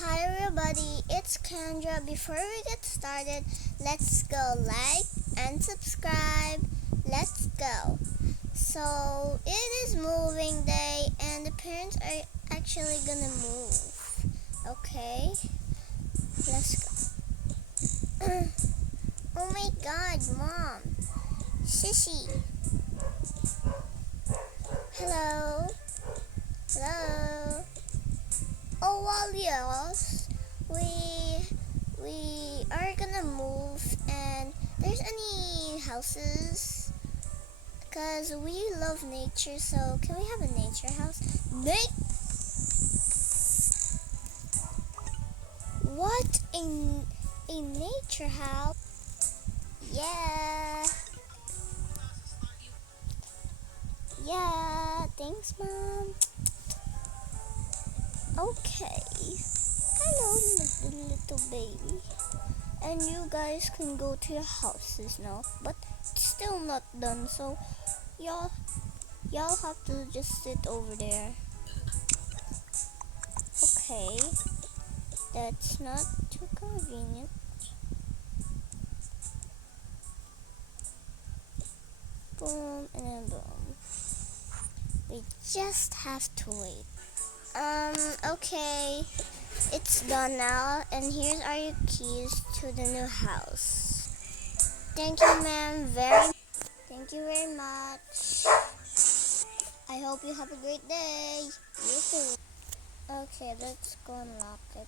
Hi everybody, it's Kendra. Before we get started, let's go like and subscribe. Let's go. So it is moving day and the parents are actually gonna move. Okay, let's go. Oh my god, mom. Sissy. Hello. Hello. Oh well, yes. We are gonna move and there's any houses because we love nature, so can we have a nature house? What a nature house? Yeah. Yeah, thanks mom. Okay. Hello little baby. And you guys can go to your houses now, but it's still not done, so y'all have to just sit over there. Okay, that's not too convenient. Boom and then boom. We just have to wait. Okay, it's done now, and here's are your keys to the new house. Thank you, ma'am. Thank you very much. I hope you have a great day. You too. Okay, let's go and lock it.